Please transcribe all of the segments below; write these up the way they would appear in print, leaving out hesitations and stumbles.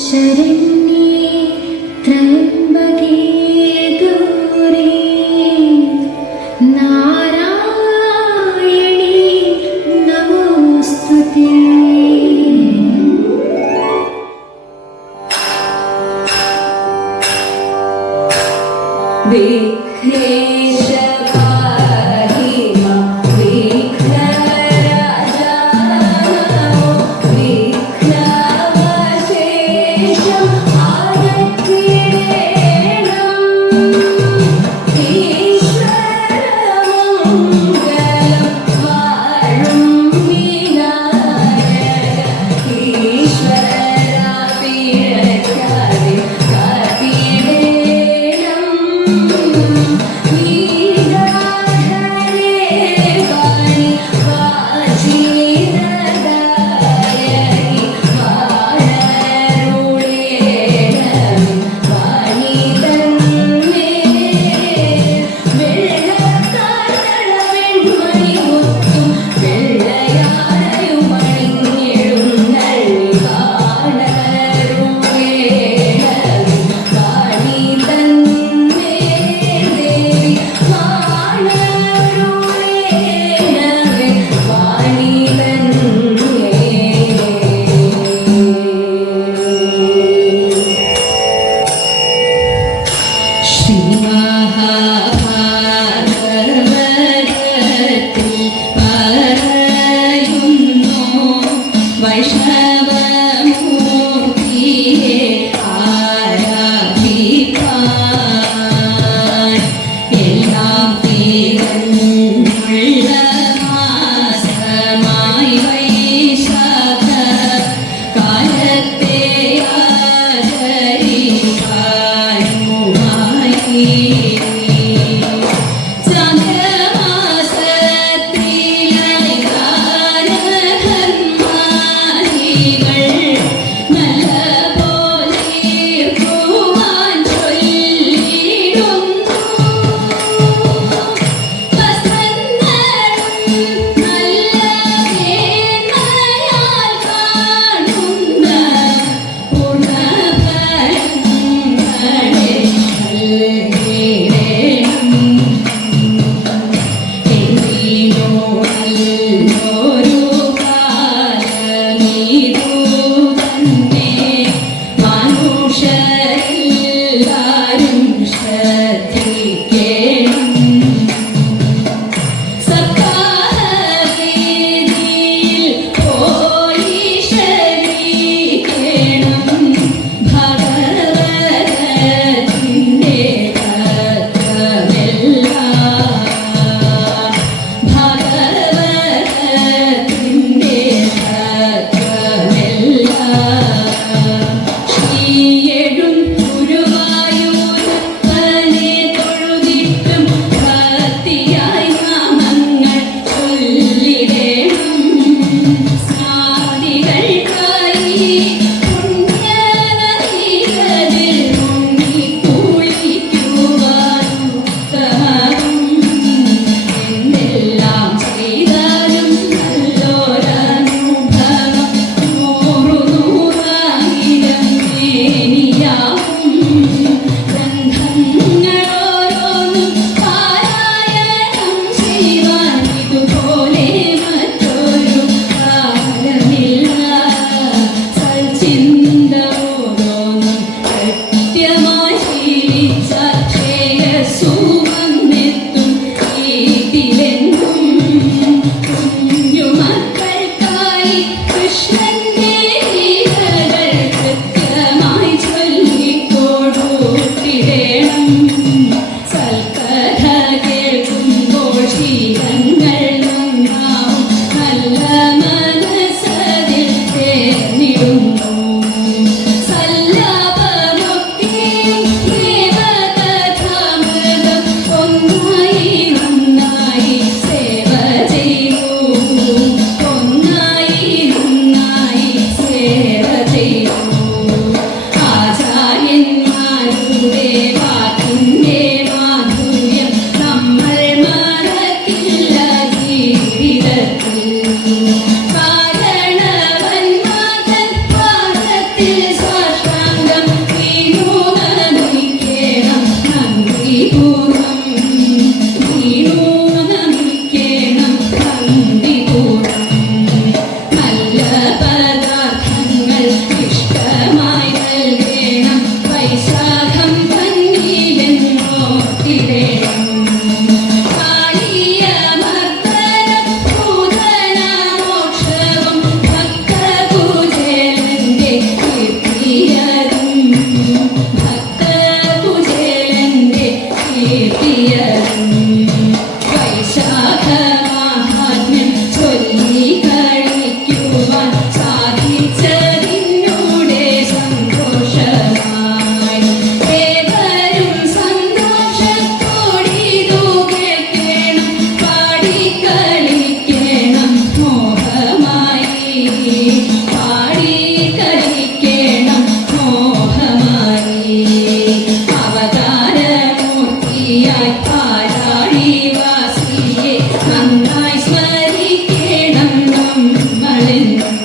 ശരണ്യേ ത്രയംബകേ ഗൗരി നാരായണീ നമോസ്തുതേ. വിഘ്നേശ പാഹി മാം വിഘ്നരാജാ നമോ വിഘ്നവശേഷം ആരത്തിടേണം ഈശ്വരമംഗളം വാഴും വിനായക ഈശ്വര പിഴക്കാതെ കാത്തിടേണം. ഇഷ്ടമായി നൽകണം വൈശാഖം കന്നീവെന്നോർത്തിടേണം കാളിയ മർദ്ദനം ഭൂതനാമോക്ഷവും ഭക്തകുചേലന്റെ കീർത്തിയതും ഭക്തകുചേലന്റെ കീർത്തിയതും വൈശാഖ മാഹാത്മ്യം ചൊല്ലി കളിക്കുവാൻ സാധിച്ചതിന്നൂടെ സന്തോഷമായി ഏവരും സന്തോഷത്തോടിതു കേൾക്കണം പാടിക്കളിക്കണം മോഹമായി പാടിക്കളിക്കണം മോഹമായി അവതാരമൂർത്തിയായി പാലാഴിവാസിയെ നന്നായി സ്മരിക്കണം നമ്മളെന്നും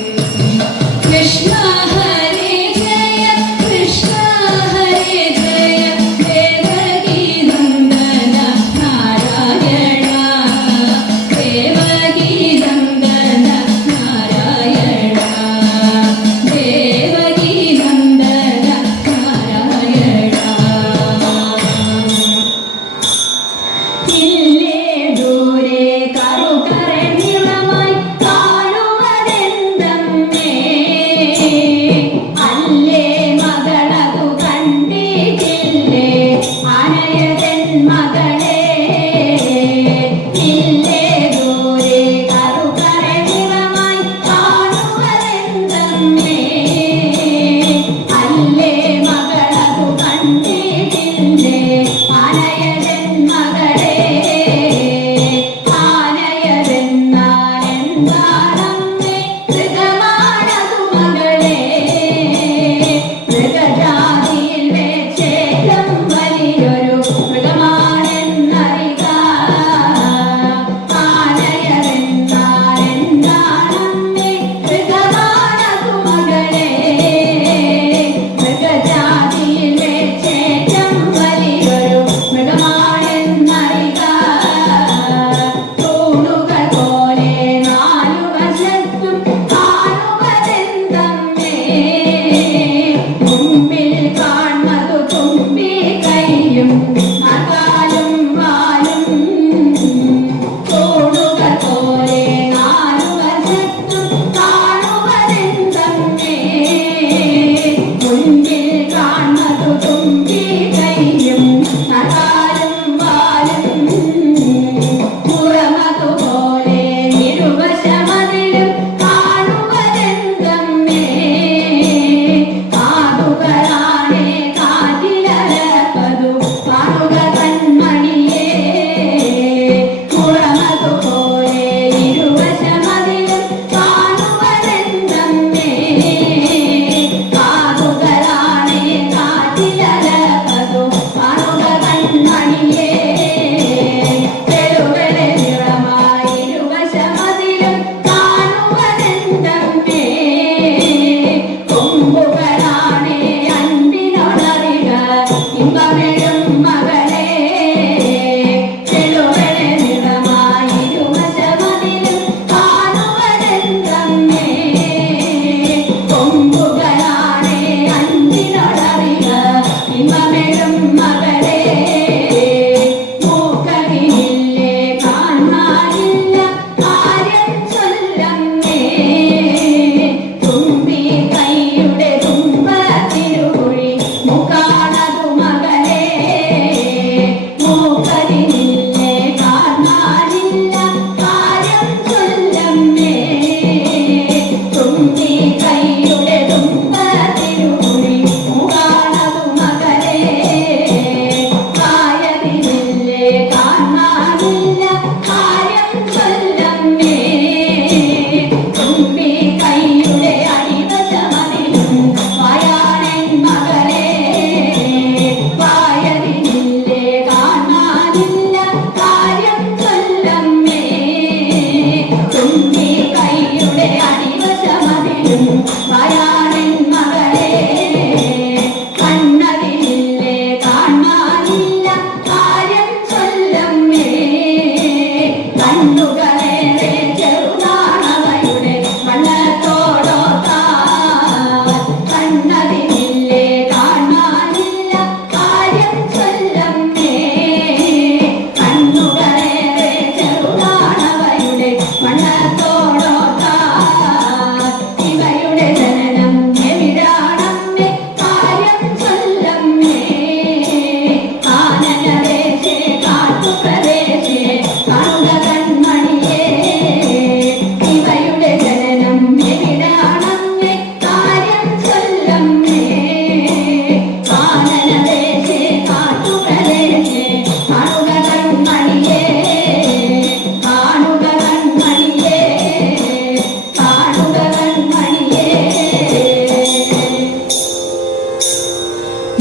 കൃഷ്ണ ഹരേ ജയ കൃഷ്ണ ഹരേ ജയ ദേവകീ നന്ദന നാരായണ ദേവകീ നന്ദന നാരായണ ദേവകീ നന്ദന നാരായണ ഇല്ലേ ദൂരെ കറുകറെ നിറമായി കാണുവതെന്തമ്മേ അല്ലേ മകളതു കണ്ടിട്ടില്ലേ അനയതൻ മകളെ ഇല്ലേ ദൂരെ കറുകറെ നിറമായി കാണുവതെന്തമ്മേ അല്ലേ മകളതു കണ്ടിട്ടില്ലേ അനയതൻ മകളെ ആനയതെന്നാലെന്താണമ്മേ മൃഗമാണതു മകളെ മൃഗജാതിയിൽ വെച്ചേറ്റം വലിയൊരു മൃഗമാണെന്നറിക ആനയതെന്നാലെന്താണമ്മേ മൃഗമാണതു മകളെ മൃഗജാതിയിൽ വെച്ചേറ്റം വലിയൊരു മൃഗമാണെന്നറിക തൂണുകൾ പോലെ നാലു വശത്തും കാണുവതെന്തമ്മേ മുമ്പിൽ കാണുന്നതു തുമ്പി കൈയും നഖാലും വാലും തൂണുകൾ പോലെ നാലു വശത്തും കാണുവതെന്തമ്മേ മുൻപിൽ കാണുന്നതു തുമ്പി കൈയും നഖാലും വാലും പുറമതുപോലെ ഇരുവശമതിലും കാണുവതെന്തമ്മേ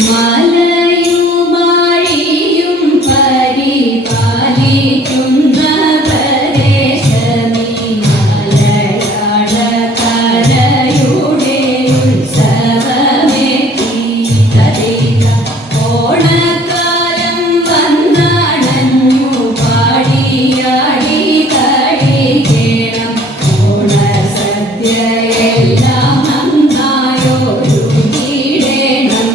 മലയുമാഴിയും പരിപാലിക്കുന്ന പ്രദേശമീ മലയാളക്കരയുടെ ഉത്സവമെത്തി. ഓണക്കാലം വന്നണഞ്ഞു പാടിയാടി കളിക്കണം. ഓണസദ്യയെല്ലാം നന്നായൊരുക്കിയിടണം.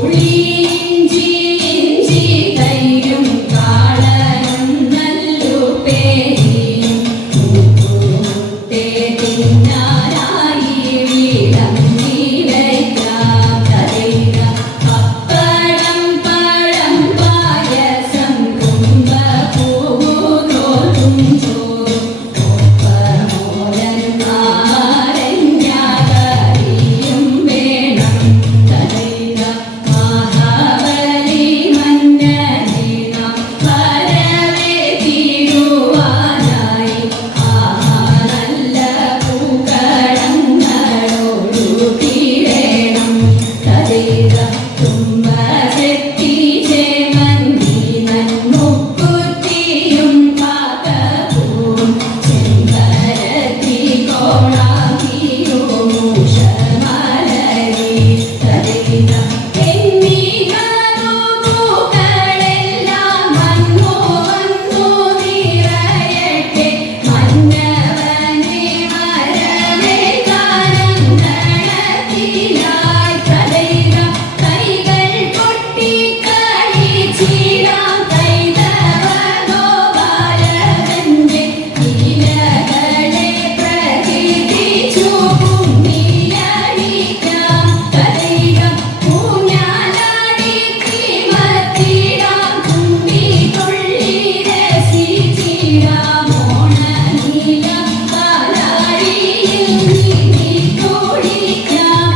പുളിയിഞ്ചി ഇഞ്ചി തൈരും കാളനും നല്ലുപേരിയും മുത്തേ തിന്നാനായി വിളമ്പി വയ്ക്കാം. പപ്പടം പഴം പായസം കുമ്പപ്പൂതോറും ചോറും ഒപ്പമോരൻ നാരങ്ങാകറിയും വേണം. മഹാബലി മന്നനെ വരവേ തീരുവാനായി നല്ല പൂക്കളങ്ങളോടുകിടണം. തുമ്പചെത്തി ചേമന്തി നന്മുക്കുത്തിയും കാക്കപ്പൂവും ചെമ്പരത്തി കോണാകിയും ഉഷമലരി. പൂക്കളെല്ലാം വന്നു വന്നു നിറയട്ടെ. മന്നവനെ വരവേൽക്കാനും ഗണത്തിലായി. കൈകൾ കൊട്ടിക്കളിച്ചിടാം. കൈതവ ഗോപാലകന്റെ ലീലകളെ പ്രകീർത്തിച്ചു കുമ്മിയടിക്കാം. ഊഞ്ഞാലാടി കിമത്തിടാം. തുമ്പിതുള്ളി രസിച്ചിടാം. ഓണനീലം പാലാഴിയിൽ നീന്തി കുളിക്കാം.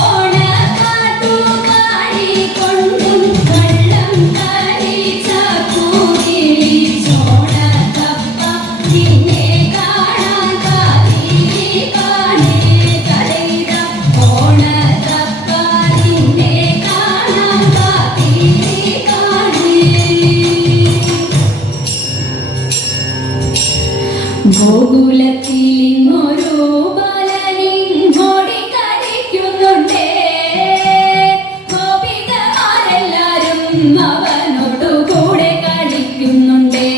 ഓണപ്പാട്ടുപാടിക്കൊണ്ടും കള്ളം കളിച്ചൂരിച്ചോണത്തപ്പ നിന്നെ കാണാൻ കാത്തിരിക്കാനേ. ഓണത്തപ്പ നിന്നെ കാണാൻ കാത്തിരിക്കാനേ. ഗോകുലത്തിലിങ്ങൊരു ബാലനിങ്ങോടിക്കളിക്കുന്നുണ്ടേ. ഗോപികമാരെല്ലാരും അവനോടു കൂടെ കളിക്കുന്നുണ്ടേ.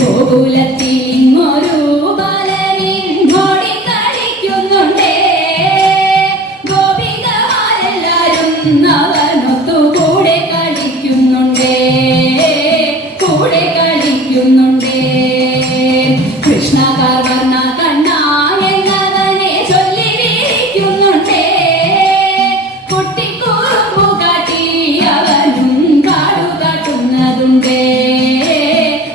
ഗോകുലത്തിലിങ്ങൊരു ബാലനിങ്ങോടിക്കളിക്കുന്നുണ്ടേ. ഗോപികമാരെല്ലാരും അവനൊത്തു കൂടെ കളിക്കുന്നുണ്ടേ. കൂടെ കളിക്കുന്നുണ്ടേ. കൃഷ്ണകാർ വർണ്ണ കണ്ണ എന്നവനെ ചൊല്ലി വിളിക്കുന്നുണ്ടേ. കുട്ടിക്കുറുമ്പു കാട്ടി അവനും കാടുകാട്ടുന്നതുണ്ടേ.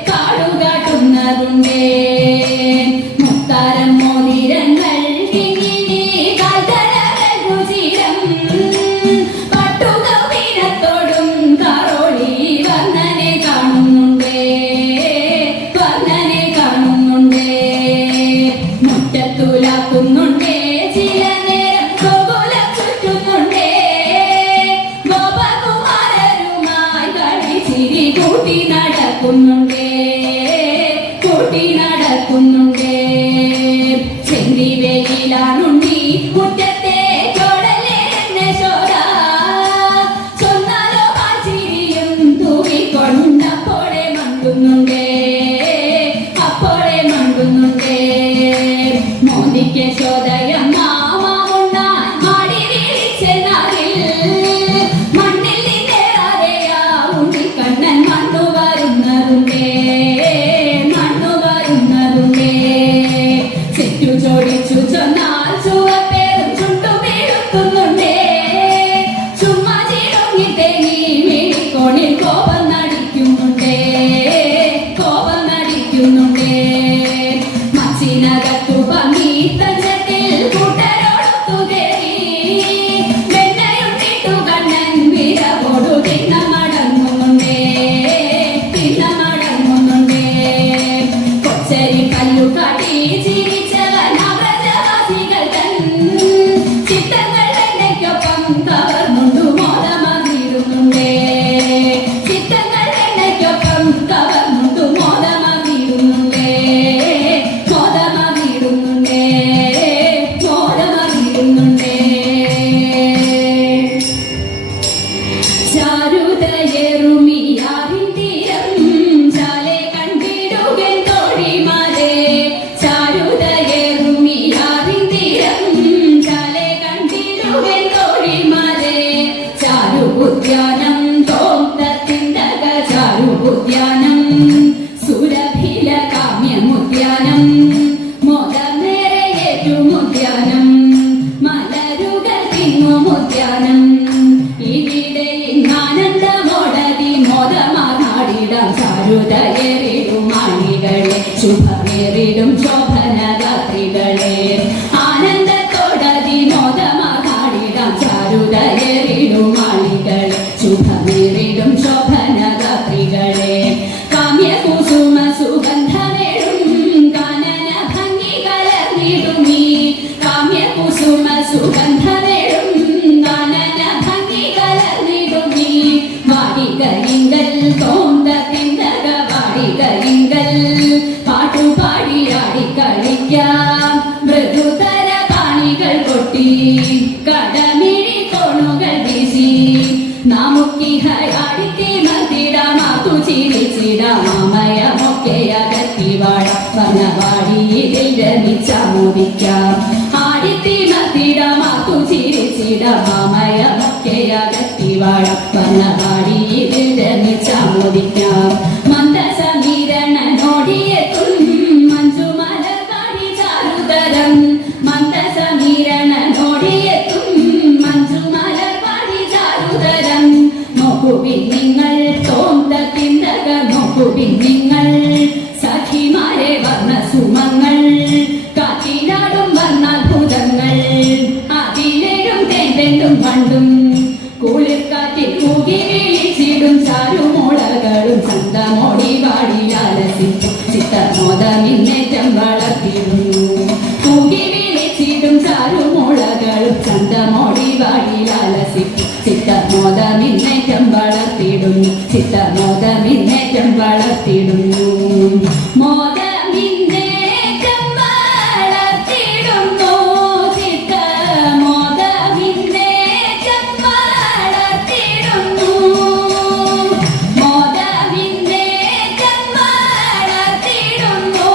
കാടുകാട്ടുന്നതുണ്ടേ. മുത്താരം മോതിരങ്ങൾ കിങ്ങിണി കാൽത്തലകൾ രുചിരം. പട്ടുകൗപീനത്തോടും കാറോളി വർണ്ണനെ കാണുന്നുണ്ടേ. വർണ്ണനെ കാണുന്നുണ്ടേ. മുറ്റത്തുലാക്കുന്നുണ്ടേ. ചില നേരം ഗോകുലം ചുറ്റുന്നുണ്ടേ. ഗോപകുമാരരുമായി കളിച്ചിരി കൂട്ടി നടക്കുന്നുണ്ടേ. കൂട്ടി നടക്കുന്നുണ്ടേ. ചെന്തി വെയിലാണുണ്ണി മുറ്റത്തെ ചോടലേ യശോദ. ചൊന്നാലോ പാച്ചിരിയും തൂകിക്കൊണ്ടപ്പോഴെ മണ്ടുന്നുണ്ടേ. അപ്പോഴെ മണ്ടുന്നുണ്ടേ. മോദിക്ക് യശോദയമ്മ മാമുണ്ണാൻ മാടി വിളിച്ചെന്നാകിൽ മണ്ണിൽ നിന്നേറാതെയാ ഉണ്ണിക്കണ്ണൻ മണ്ണു വരുന്നതുണ്ടേ. മണ്ണു വരുന്നതുണ്ടേ. ചുറ്റു ചോടിച്ചു ചൊന്നാൽ ചുവപ്പേറും എങ്ങുമുദ്യാനം ഇവിടെ ആനന്ദമോടതി മോദമാടിടാം ചാരുതയേറിടും ആണികളെ ശുഭമേറിടും ശോഭനഗാത്രികളെ ആനന്ദത്തോടതി മോദമാടിടാം ചാരുതയേറിടും ആണികളെ ശുഭമേറിടും ശോഭനഗാത്രികളെ കാമ്യകുസുമ സുഗന്ധമേടും കാനന ഭംഗി കലർന്നിടുമീ കാമ്യകുസുമ സുഗന്ധമേടും കാനന ഭംഗി കലർന്നിടുമീ വാടികരിങ്കൽ തോന്ത തിന്തക വാടികരിങ്കൽ പാട്ടുപാടിയാടി കളിക്കാം മൃദുതര പാണികൾ കൊട്ടി കടമിഴി കോണുകൾ വീശി നാമുക്കിഹയാടിത്തിമത്തിടാമാത്തു ചിരിച്ചിടാമയമൊക്കെയകത്തിവാഴ വനവാടി ഇതിൽ രമിച്ചാമോദിക്കാം ആടിത്തിമത്തിടാമാത്തു ചിരിച്ചിടാമയമൊക്കെയകത്തിവാഴ വനവാടി ഇതിൽ രമിച്ചാമോദിക്കാം മന്ദസമീരണനോടിയെത്തും മഞ്ജുമലർവാടി ചാരുതരം മന്ദസമീരണനോടിയെത്തും മഞ്ജുമലർവാടി ചാരുതരം നോക്കുവിൻ നിങ്ങൾ തോന്ത തിന്തക നോക്കുവിൻ നിങ്ങൾ സഖിമാരെ വർണ്ണസുമങ്ങൾ കാറ്റിനാടും വർണ്ണഭൂതങ്ങൾ അതിലേഴും തേന്തെണ്ടും പണ്ടും കുളിർക്കാറ്റിൽ കൂകി വീഴിച്ചിടും ചാരുമോളകളും ചന്തമോടി വാടിലാലസിച്ചും ചിത്തമോദമിന്നേറ്റം വളർത്തിടുന്നു കൂകി വീഴിച്ചിടും ചാരുമോളകളും ചന്തമോടി വാടിലാലസിച്ചും ചിത്തമോദമിന്നേറ്റം വളർത്തിടുന്നു ചിത്തമോദമിന്നേറ്റം വളർത്തിടുന്നു മോദമിന്നേറ്റം വളർത്തിടുന്നു ചിത്തമോദമിന്നേറ്റം വളർത്തിടുന്നു മോദമിന്നേറ്റം വളർത്തിടുന്നു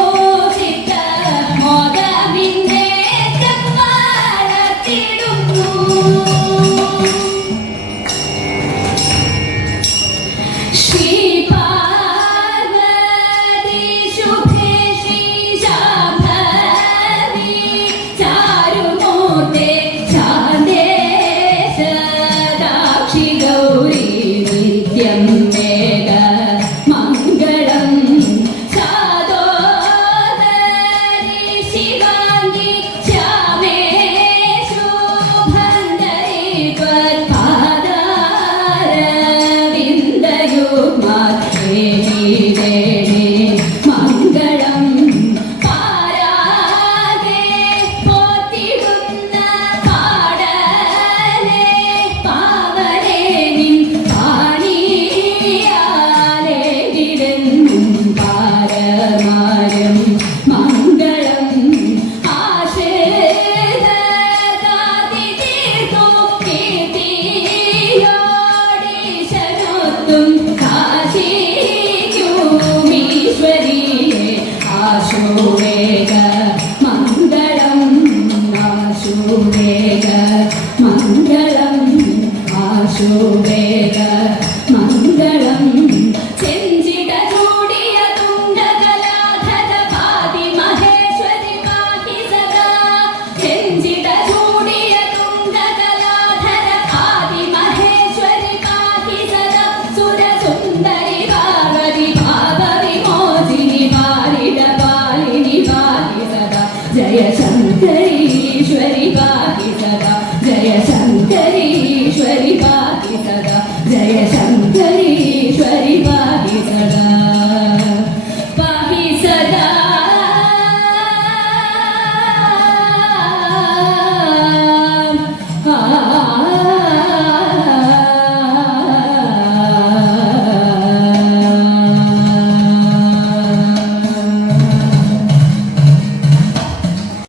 ചിത്തമോദമിന്നേറ്റം വളർത്തിടുന്നു ശ്രീപാർവതി ശുഭേ ശ്രീശാംഭവി ചാരുമൂർത്തേ ചാന്ദേശദാക്ഷി ഗൗരി നിത്യം വേദ മംഗളം സാദോദരി ശിവാംഗി ശ്യാമേ ശുഭന്ധരി മംഗളം പാരാകെ പോറ്റിടുന്ന പാടലേ പാവനേ നിൻ പാണിയാലേ വിടുന്നും പാരമാരം മംഗളം ആശ്രിതഗാതി തീർത്തു കീർത്തിയോടീശനൊത്തും കാശിക്കുമീശ്വരിയെ ആശുവേഗ മംഗളം ആശുവേഗ മംഗളം ആശുവേഗ